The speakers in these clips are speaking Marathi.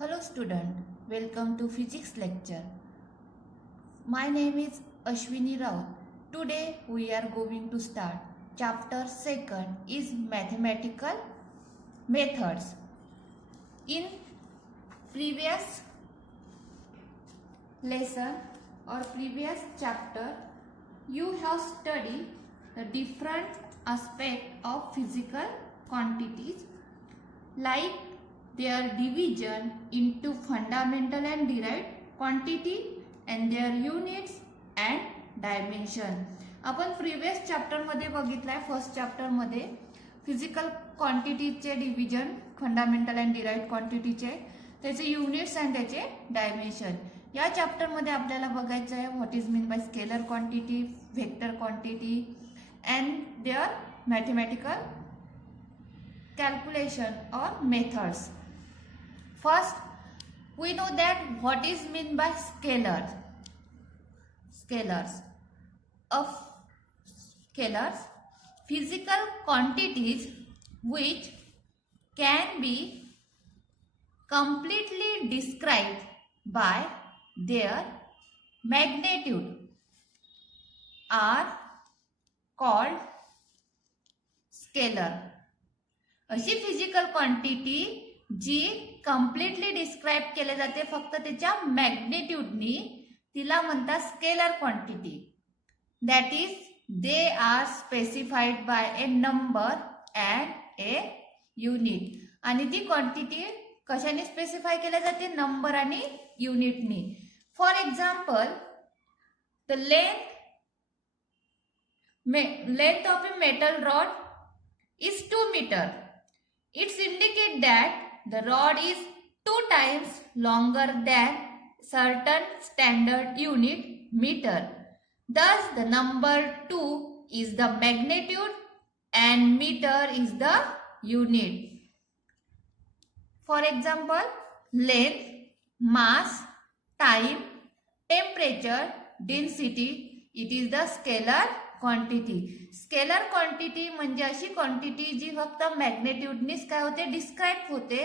Hello student, welcome to physics lecture. My name is Ashwini Rao. Today we are going to start chapter 2nd is mathematical methods. In previous lesson or previous chapter you have studied the different aspect of physical quantities like their division into fundamental and derived quantity and their units and dimension. आपण प्रीवियस चॅप्टर मध्ये बघितलाय फर्स्ट चॅप्टर मध्ये फिजिकल क्वांटिटीचे डिव्हिजन फंडामेंटल अँड डिराइव्ड क्वांटिटीचे त्याचे युनिट्स आणि त्याचे डायमेन्शन. या चॅप्टर मध्ये आपल्याला बघायचं आहे what is mean by scalar quantity, vector quantity and their mathematical calculation or methods. First, we know that what is meant by scalars. Of scalars, physical quantities which can be completely described by their magnitude are called scalar. अशी फिजिकल क्वांटिटी जी कम्प्लिटली डिस्क्राइब केले जाते फक्त त्याच्या मॅग्निट्यूडनी तिला म्हणतात scalar quantity. That is they are specified by a number and a unit. आणि ती क्वांटिटी कशाने स्पेसिफाय केल्या जाते? नंबर आणि युनिटनी. For example the length of a metal rod is 2 meter. It indicates that the rod is 2 times longer than certain standard unit meter. Thus, the number 2 is the magnitude and meter is the unit. For example, length, mass, time, temperature, density, it is the scalar quantity. Scalar quantity म्हणजे अशी क्वांटिटी जी फक्त मॅग्नेट्यूडनीच काय होते डिस्क्राइब होते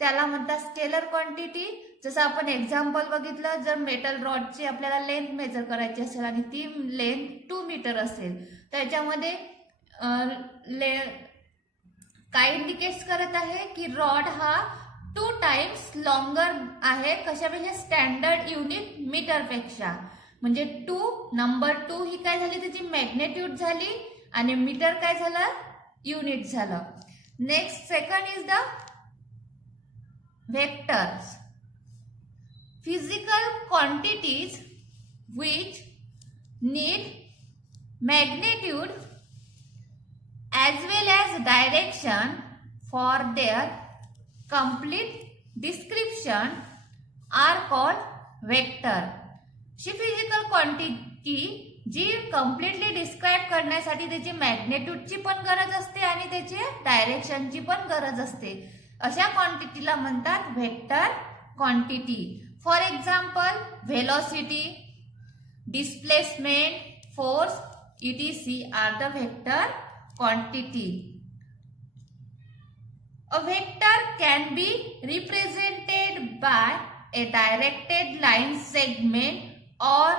त्याला म्हणतात स्केलर क्वांटिटी. जसं आपण एक्झाम्पल बघितलं, जर मेटल रॉडची आपल्याला लेंथ मेजर करायची असेल आणि ती लेंथ 2 मीटर असेल त्याच्यामध्ये काय इंडिकेट्स करत आहे की रॉड हा 2 टाइम्स लॉंगर आहे कशापेक्षा? स्टँडर्ड युनिट मीटर पेक्षा. म्हणजे 2 नंबर 2 ही काय झाली त्याची मॅग्नेट्यूड झाली आणि मीटर काय झालं? युनिट झालं. Next second is the vectors. Physical quantities which need magnitude as well as direction for their complete description are called vector. शी फिजिकल क्वांटिटी जी कम्प्लिटली डिस्क्राइब करण्यासाठी त्याची मॅग्नेट्यूडची पण गरज असते आणि त्याची डायरेक्शनची पण गरज असते अशा क्वांटिटीला म्हणतात vector quantity. For example velocity, displacement, force etc are the vector quantity. A vector can be represented by a directed line segment or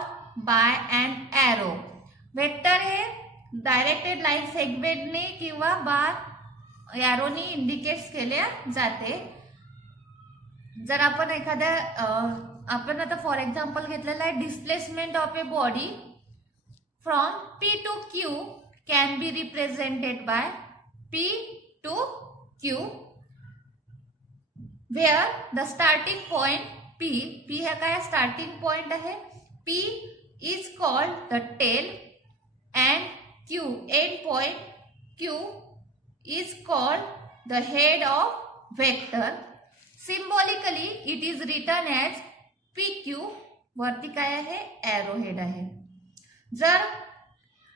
by an arrow. Vector हे डायरेक्टेड लाईन सेगमेंटने किंवा बार एरोनी इंडिकेट केले जाते. जर आपण आपण आता फॉर एक्झाम्पल घेतलेला आहे displacement of a body from P to Q can be represented by P to Q where the starting point P हे काय स्टार्टिंग पॉइंट आहे. P is called the tail and Q end point Q is called the head of vector. Symbolically it is written as PQ. वरती काय आहे? एरो हेड आहे. जर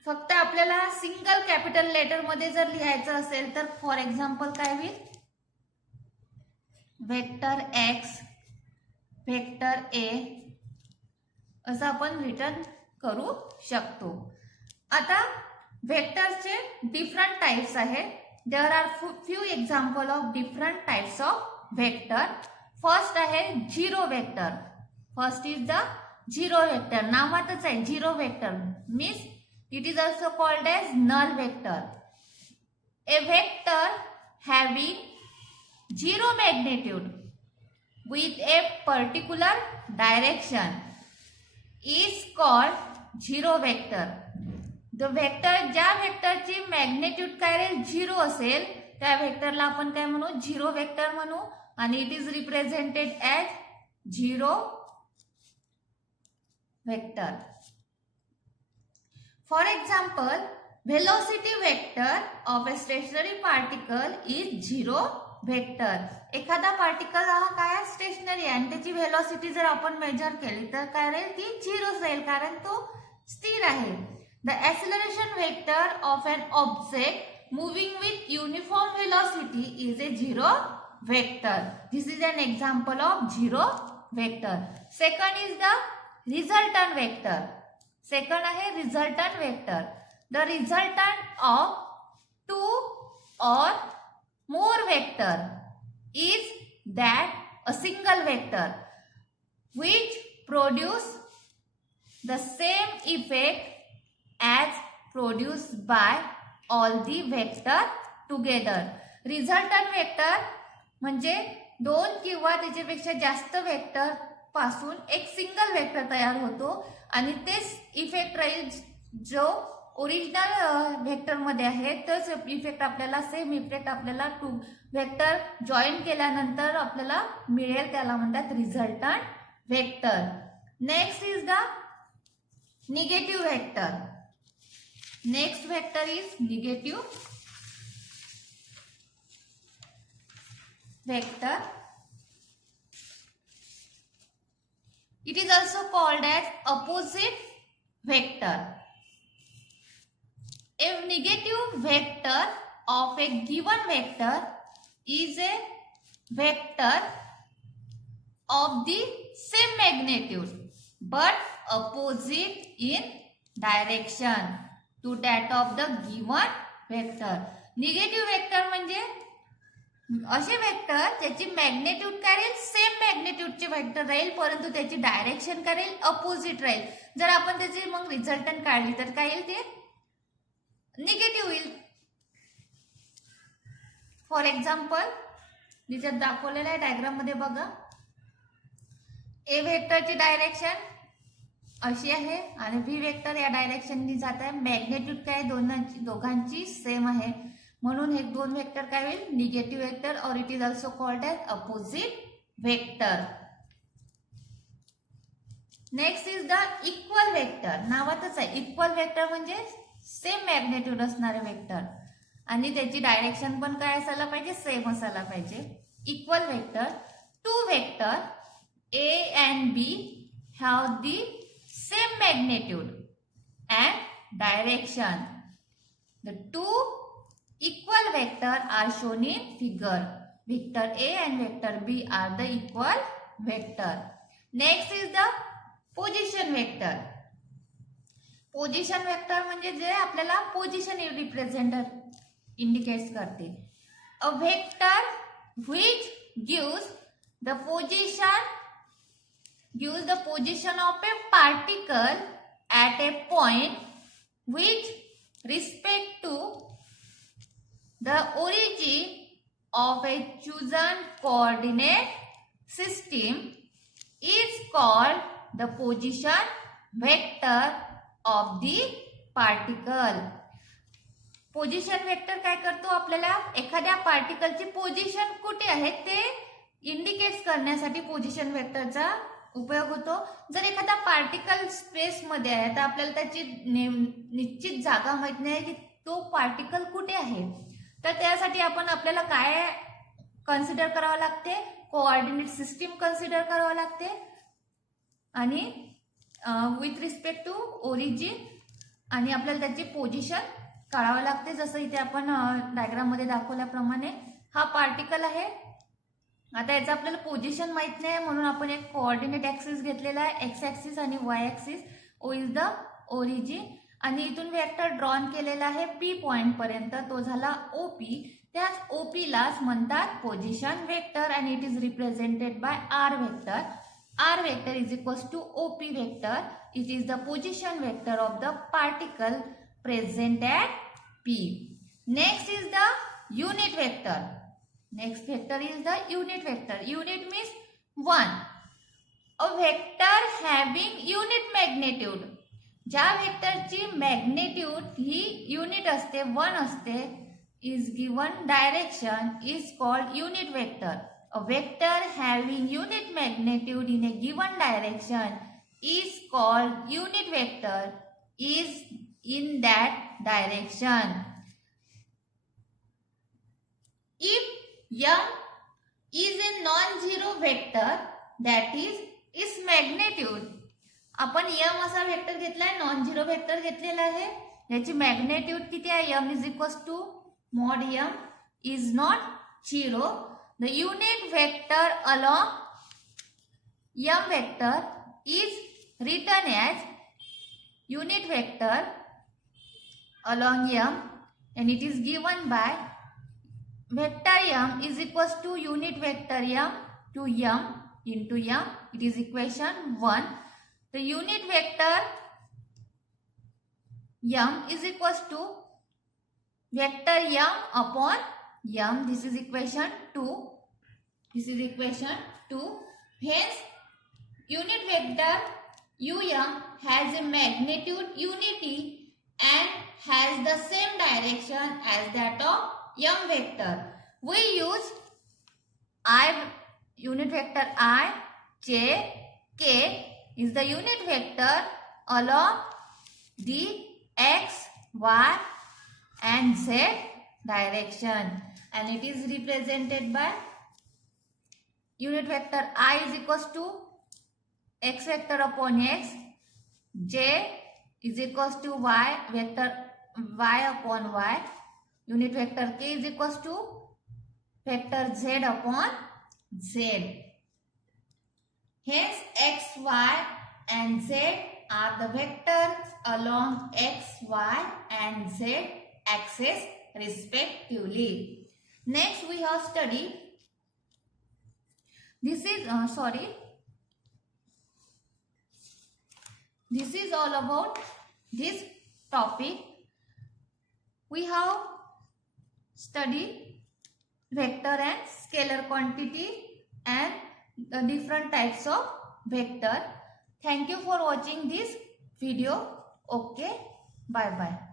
फक्त आपल्याला सिंगल कॅपिटल लेटर मध्ये जर लिहायचं असेल तर फॉर एक्झाम्पल काय होईल? वेक्टर एक्स, वेक्टर ए असं आपण रिटर्न करू शकतो. आता वेक्टरचे डिफरंट टाइप्स आहेत. There are few example of different types of vector. First आहे zero vector. First is the zero vector. नावातच आहे zero vector means it is also called as null vector. A vector having zero magnitude with a particular direction is called zero vector. The vector ज्या वेक्टरची मॅग्नेट्यूड काय राहील झिरो असेल त्या वेक्टरला आपण काय म्हणू झिरो वेक्टर म्हणू आणि it is represented as zero vector. For example velocity vector of a stationary particle is zero vector. एखादा पार्टिकल हा काय स्टेशनरी आहे आणि त्याची व्हेलॉसिटी जर आपण मेजर केली तर काय राहील ती झिरो राहील कारण तो स्थिर आहे. The acceleration vector of an object moving with uniform velocity is a zero vector. This is an example of zero vector. Second is the resultant vector. Second आहे resultant vector. The resultant of two or more vector is that a single vector which produce the same effect as produced by all the vector together. Resultant vector म्हणजे दोन किंवा त्याच्यापेक्षा जास्त वेक्टर पासून एक सिंगल वेक्टर तयार होतो आणि तेच इफेक्ट राहील जो ओरिजिनल वेक्टर मध्ये आहे. तोच इफेक्ट आपल्याला सेम इफेक्ट आपल्याला टू वेक्टर जॉईन केल्यानंतर आपल्याला मिळेल त्याला म्हणतात resultant vector. Next is the negative vector. Next vector is negative vector. It is also called as opposite vector. A negative vector of a given vector is a vector of the same magnitude but opposite in direction to that of the given vector. Negative vector म्हणजे असे वेक्टर ज्याची मॅग्नेट्यूड काय राहील सेम मॅग्नेट्यूडचे वेक्टर राहील परंतु त्याची डायरेक्शन काय राहील अपोजिट राहील. जर आपण त्याची मग रिझल्टंट काढली तर काय येईल ते निगेटिव्ह होईल. फॉर एक्झाम्पल जिच्यात दाखवलेलं आहे डायग्राम मध्ये बघा. ए वेक्टरची डायरेक्शन अशी आहे आणि बी वेक्टर या डायरेक्शननी जात आहे. मॅग्नेट्यूड काय दोघांची सेम आहे म्हणून हे दोन वेक्टर काय होईल negative vector or it is also called as opposite vector. Next is the equal vector. नावातच आहे इक्वल वेक्टर म्हणजे सेम मॅग्नेट्यूड असणारे वेक्टर आणि त्याची डायरेक्शन पण काय असायला पाहिजे सेम असायला पाहिजे. Equal vector. Two vector A and B have the same magnitude and direction. The two equal vector are shown in figure. Vector A and vector B are the equal vector. Next is the position vector. Position vector म्हणजे जे आपल्याला पोझिशन रिप्रेझेंट इंडिकेट्स करते. A vector which gives the position of a particle at a point which respect to the origin of a chosen coordinate system is called the position vector of the particle. Position vector काय करतो आपल्याला एखाद्या पार्टिकलची पोझिशन कुठे आहे ते इंडिकेट करण्यासाठी पोझिशन वेक्टरचा उपयोग होतो. जर एखादा पार्टिकल स्पेस मध्ये आहे तर आपल्याला त्याची निश्चित जागा माहित नाही की तो पार्टिकल कुठे आहे तर त्यासाठी आपल्याला काय कन्सिडर करावं लागते कोऑर्डिनेट सिस्टीम कन्सिडर करावं लागते आणि विथ रिस्पेक्ट टू ओरिजिन आणि आपल्याला त्याची पोझिशन काढावं लागते. जसं इथे आपण डायग्राम मध्ये दाखवल्याप्रमाणे हा पार्टिकल आहे. आता याचं आपल्याला पोझिशन माहित नाही म्हणून आपण एक कोऑर्डिनेट ऍक्सिस घेतलेला आहे एक्स ऍक्सिस आणि Y axis. O is the origin आणि इथून वेक्टर ड्रॉन केलेला आहे पी पॉइंट पर्यंत तो झाला ओपी. त्याच OPलाच म्हणतात पोझिशन वेक्टर आणि it is represented by R vector. R vector is equals to OP vector. It is the position vector of the particle present at P. Next is the unit vector. Next vector is the unit vector. Unit means 1. A vector having unit magnitude. ज्या वेक्टरची मॅग्निट्यूड ही युनिट असते 1 असते is given direction is called unit vector. A vector having unit magnitude in a given direction is called unit vector is in that direction. If m is a non-zero vector, that is its magnitude. आपण m असा वेक्टर घेतलाय, नॉन झिरो वेक्टर घेतलेला आहे, याची मॅग्निट्यूड किती आहे? m is equals to mod m is not zero. The unit vector along m vector is written as unit vector along m and it is given by vector m is equals to unit vector m to m into m. It is equation 1. The unit vector m is equals to vector m upon m. This is equation 2. This is equation 2. Hence, unit vector um has a magnitude unity and has the same direction as that of m vector. We use unit vector I, j, k is the unit vector along the x, y and z direction, and it is represented by unit vector I is equals to x vector upon x, j is equals to y vector y upon y, unit vector k is equals to vector z upon z. Hence x, y and z are the vectors along x, y and z axis respectively. Next we have studied this is all about this topic. We have studied vector and scalar quantity and the different types of vector. Thank you for watching this video. Okay, bye bye.